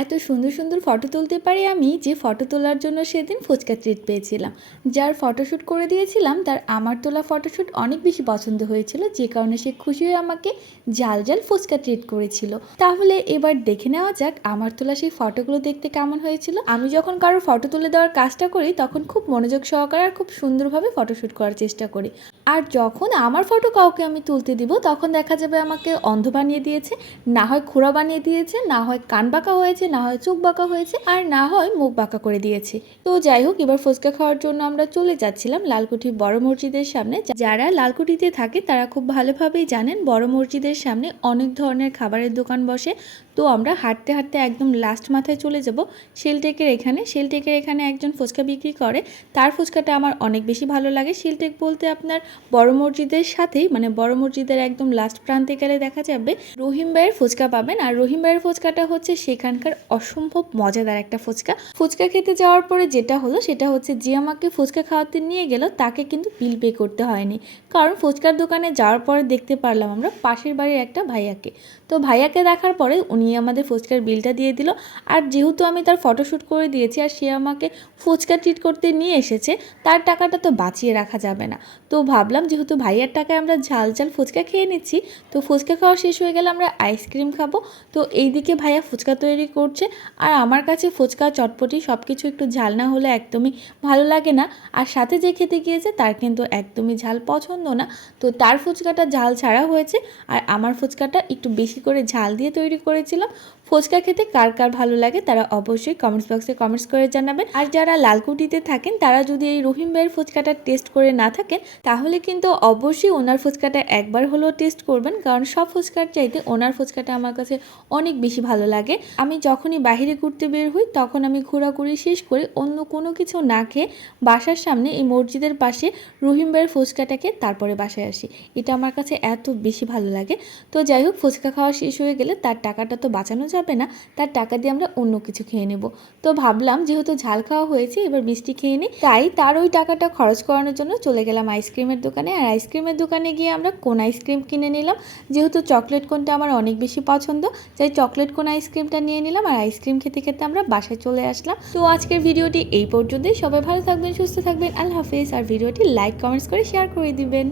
এত সুন্দর সুন্দর ফটো তুলতে পারি আমি, যে ফটো তোলার জন্য সেদিন ফুচকা ট্রিট পেয়েছিলাম। যার ফটোশ্যুট করে দিয়েছিলাম তার আমার তোলা ফটোশ্যুট অনেক বেশি পছন্দ হয়েছিল, যে কারণে সে খুশি হয়ে আমাকে জাল জাল ফুচকা ট্রিট করেছিল। তাহলে এবার দেখে নেওয়া যাক আমার তোলা সেই ফটোগুলো দেখতে কেমন হয়েছিল। আমি যখন কারোর ফটো তুলে দেওয়ার কাজটা করি তখন খুব মনোযোগ সহকারে আর খুব সুন্দরভাবে ফটোশ্যুট করার চেষ্টা করি। আর যখন আমার ফটো কাউকে আমি তুলতে দিব তখন দেখা যাবে আমাকে অন্ধ বানিয়ে দিয়েছে, না হয় খোঁড়া বানিয়ে দিয়েছে, না হয় কান বাঁকা হয়েছে, না হয় চোখ বাঁকা হয়েছে, আর না হয় মুখ বাঁকা করে দিয়েছে। তো যাই হোক, এবার ফুচকা খাওয়ার জন্য আমরা চলে যাচ্ছিলাম লালকুঠি বড় মসজিদের সামনে। যারা লালকুঠিতে থাকে তারা খুব ভালোভাবেই জানেন বড় মসজিদের সামনে অনেক ধরনের খাবারের দোকান বসে। তো আমরা হাঁটতে হাঁটতে একদম লাস্ট মাথায় চলে যাব শেলটেকের এখানে। শেলটেকের এখানে একজন ফুচকা বিক্রি করে, তার ফুচকাটা আমার অনেক বেশি ভালো লাগে। শেলটেক বলতে আপনার বড় মসজিদের সাথেই, মানে বড় মসজিদের একদম লাস্ট প্রান্তে গেলে দেখা যাবে রহিম ভাইয়ের ফুচকা পাবেন। আর রহিম ভাইয়ের ফুচকাটা হচ্ছে সেখানকার অসম্ভব মজাদার একটা ফুচকা। ফুচকা খেতে যাওয়ার পরে যেটা হলো সেটা হচ্ছে, যে আমাকে ফুচকা খাওয়াতে নিয়ে গেল তাকে কিন্তু বিল পে করতে হয়নি, কারণ ফুচকার দোকানে যাওয়ার পরে দেখতে পারলাম আমরা পাশের বাড়ির একটা ভাইয়াকে। তো ভাইয়াকে দেখার পরে উনি আমাদের ফুচকার বিলটা দিয়ে দিল। আর যেহেতু আমি তার ফটোশ্যুট করে দিয়েছি আর সে আমাকে ফুচকা ট্রিট করতে নিয়ে এসেছে, তার টাকাটা তো বাঁচিয়ে রাখা যাবে না। তো ভাবলাম যেহেতু ভাইয়ার টাকায় আমরা ঝাল ঝাল ফুচকা খেয়ে নিচ্ছি, তো ফুচকা খাওয়া শেষ হয়ে গেলে আমরা আইসক্রিম খাবো। তো এইদিকে ভাইয়া ফুচকা তৈরি করছে, আর আমার কাছে ফুচকা চটপটি সব কিছু একটু ঝাল না হলে একদমই ভালো লাগে না। আর সাথে যে খেতে গিয়েছে তার কিন্তু একদমই ঝাল পছন্দ না, তো তার ফুচকাটা ঝাল ছাড়া হয়েছে আর আমার ফুচকাটা একটু বেশি করে ঝাল দিয়ে তৈরি করেছিলাম। ফুচকা খেতে কার কার ভালো লাগে তারা অবশ্যই কমেন্টস বক্সে কমেন্টস করে জানাবেন। আর যারা লালকুঠিতে থাকেন তারা যদি এই রহিম ভাইয়ের ফুচকাটা টেস্ট করে না থাকেন তাহলে কিন্তু অবশ্যই ওনার ফুচকাটা একবার হলেও টেস্ট করবেন, কারণ সব ফুচকার চাইতে ওনার ফুচকাটা আমার কাছে অনেক বেশি ভালো লাগে। আমি যখনই বাইরে ঘুরতে বের হই তখন আমি ঘোরাঘুরি শেষ করে অন্য কোনো কিছু না খেয়ে বাসার সামনে এই মসজিদের পাশে রহিম ভাইয়ের ফুচকাটাকে তারপরে বাসায় আসি। এটা আমার কাছে এত বেশি ভালো লাগে। তো যাই হোক, ফুচকা খাওয়া শেষ হয়ে গেলে তার টাকাটা তো বাঁচানো যাবে না, তার টাকা দিয়ে আমরা অন্য কিছু খেয়ে নেব। তো ভাবলাম যেহেতু ঝাল খাওয়া হয়েছে এবার মিষ্টি খেয়ে নিই, তাই তার ওই টাকাটা খরচ করানোর জন্য চলে গেলাম আইসক্রিমের দোকানে। আর আইসক্রিমের দোকানে গিয়ে আমরা কোন আইসক্রিম কিনে নিলাম, যেহেতু চকলেট কোনটা আমার অনেক বেশি পছন্দ তাই চকলেট কোন আইসক্রিমটা নিয়ে নিলাম। আর আইসক্রিম খেতে খেতে আমরা বাসায় চলে আসলাম। তো আজকের ভিডিওটি এই পর্যন্তই। সবাই ভালো থাকবেন, সুস্থ থাকবেন, আল্লাহ হাফেজ। আর ভিডিওটি লাইক কমেন্টস করে শেয়ার করে দিবেন।